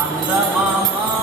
அந்த மாமா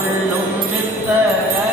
கொள்ளும் வித்தர